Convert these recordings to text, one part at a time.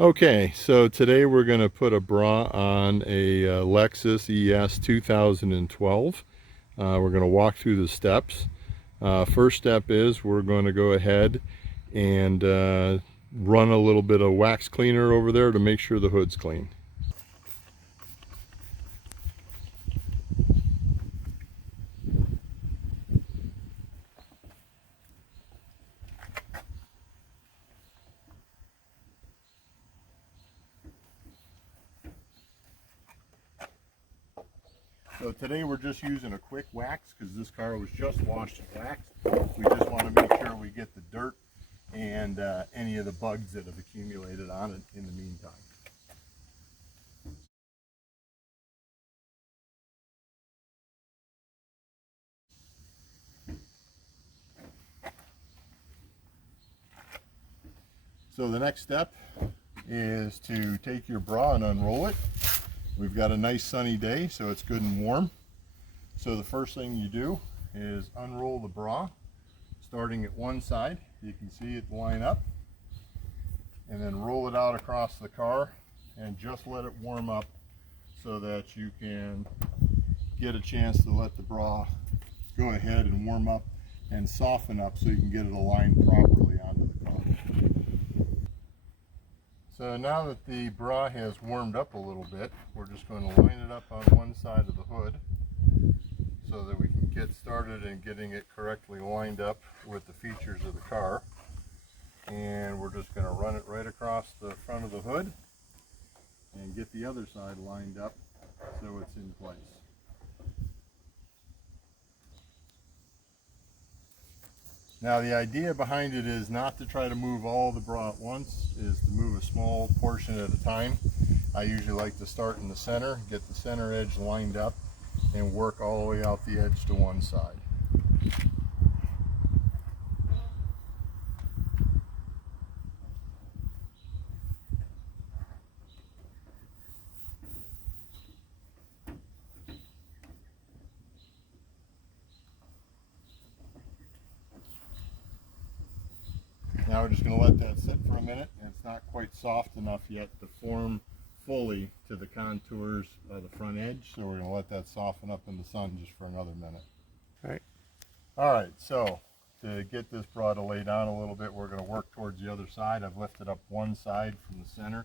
Okay, so today we're going to put a bra on a Lexus ES 2012. We're going to walk through the steps. First step is we're going to go ahead and run a little bit of wax cleaner over there to make sure the hood's clean. So today we're just using a quick wax because this car was just washed and waxed. We just want to make sure we get the dirt and any of the bugs that have accumulated on it in the meantime. So the next step is to take your bra and unroll it. We've got a nice sunny day, so it's good and warm. So the first thing you do is unroll the bra, starting at one side. You can see it line up, and then roll it out across the car and just let it warm up so that you can get a chance to let the bra go ahead and warm up and soften up so you can get it aligned properly onto the car. So now that the bra has warmed up a little bit, we're just going to line it up on one side of the hood so that we can get started in getting it correctly lined up with the features of the car. And we're just going to run it right across the front of the hood and get the other side lined up so it's in place. Now the idea behind it is not to try to move all the bra at once, is to move a small portion at a time. I usually like to start in the center, get the center edge lined up, and work all the way out the edge to one side. Now we're just going to let that sit for a minute. It's not quite soft enough yet to form fully to the contours of the front edge, so we're going to let that soften up in the sun just for another minute. All right, so to get this bra to lay down a little bit, we're going to work towards the other side. I've lifted up one side from the center,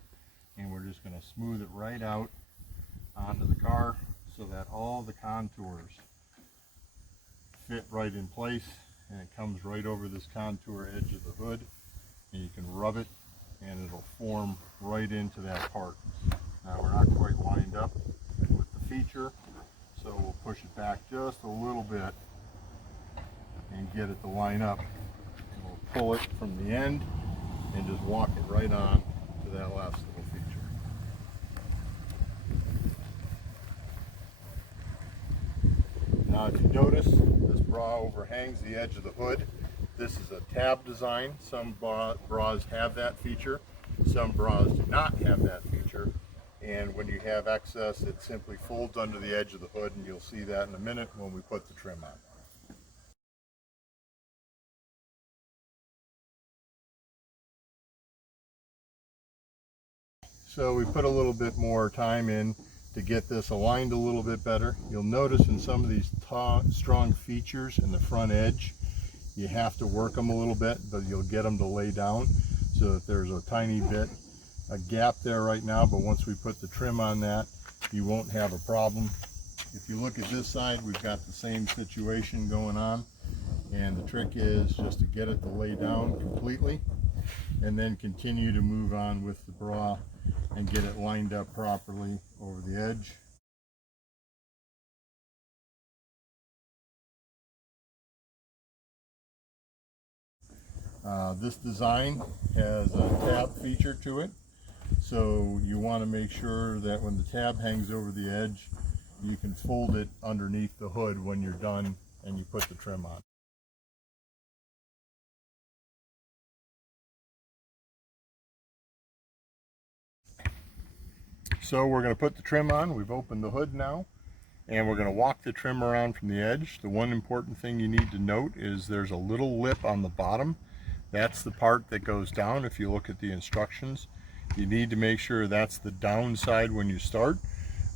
and we're just going to smooth it right out onto the car so that all the contours fit right in place, and it comes right over this contour edge of the hood, and you can rub it and it'll form right into that part. Now we're not quite lined up with the feature, so we'll push it back just a little bit and get it to line up. And we'll pull it from the end and just walk it right on to that last little feature. Now if you notice, this bra overhangs the edge of the hood. This is a tab design. Some bras have that feature. Some bras do not have that feature. And when you have excess, it simply folds under the edge of the hood, and you'll see that in a minute when we put the trim on. So we put a little bit more time in to get this aligned a little bit better. You'll notice in some of these strong features in the front edge, you have to work them a little bit, but you'll get them to lay down so that there's a tiny bit, a gap there right now, but once we put the trim on that, you won't have a problem. If you look at this side, we've got the same situation going on, and the trick is just to get it to lay down completely and then continue to move on with the bra and get it lined up properly over the edge. This design has a tab feature to it, so you want to make sure that when the tab hangs over the edge, you can fold it underneath the hood when you're done and you put the trim on. So we're going to put the trim on. We've opened the hood now, and we're going to walk the trim around from the edge. The one important thing you need to note is there's a little lip on the bottom. That's the part that goes down if you look at the instructions. You need to make sure that's the down side when you start.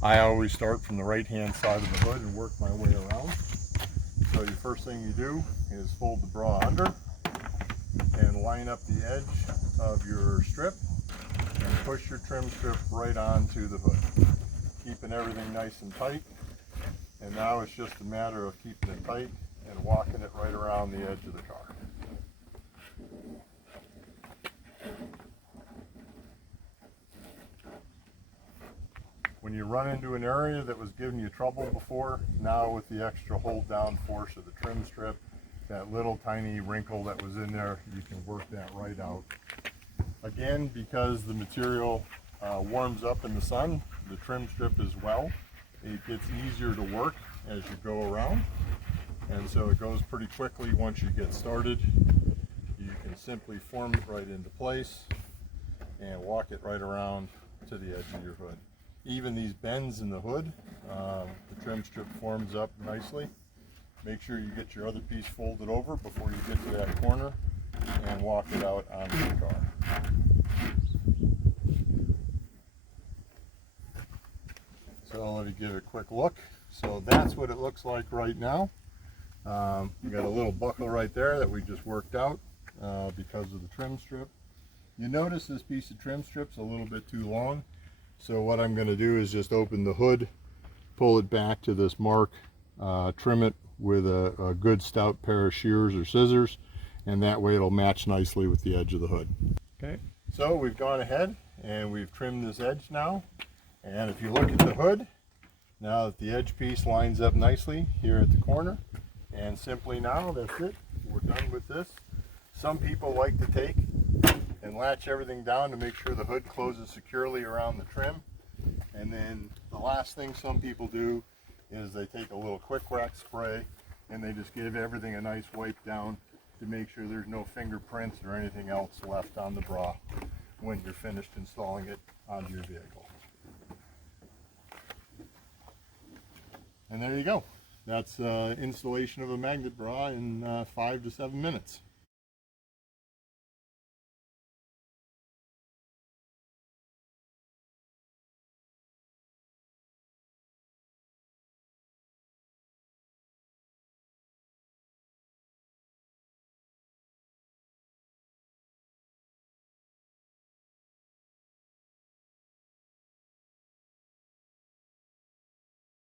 I always start from the right hand side of the hood and work my way around. So the first thing you do is fold the bra under and line up the edge of your strip and push your trim strip right onto the hood, keeping everything nice and tight. And now it's just a matter of keeping it tight and walking it right around the edge of the car. When you run into an area that was giving you trouble before, now with the extra hold down force of the trim strip, that little tiny wrinkle that was in there, you can work that right out. Again, because the material warms up in the sun, the trim strip as well, it gets easier to work as you go around, and so it goes pretty quickly once you get started. You can simply form it right into place and walk it right around to the edge of your hood. Even these bends in the hood, the trim strip forms up nicely. Make sure you get your other piece folded over before you get to that corner and walk it out onto the car. So let me give it a quick look. So that's what it looks like right now. We got a little buckle right there that we just worked out because of the trim strip. You notice this piece of trim strip's a little bit too long. So what I'm going to do is just open the hood, pull it back to this mark, trim it with a good stout pair of shears or scissors, and that way it'll match nicely with the edge of the hood. Okay, so we've gone ahead and we've trimmed this edge now, and if you look at the hood, now that the edge piece lines up nicely here at the corner, and simply now that's it, we're done with this. Some people like to take and latch everything down to make sure the hood closes securely around the trim, and then the last thing some people do is they take a little quick wax spray and they just give everything a nice wipe down to make sure there's no fingerprints or anything else left on the bra when you're finished installing it onto your vehicle. And there you go. That's installation of a magnet bra in 5 to 7 minutes.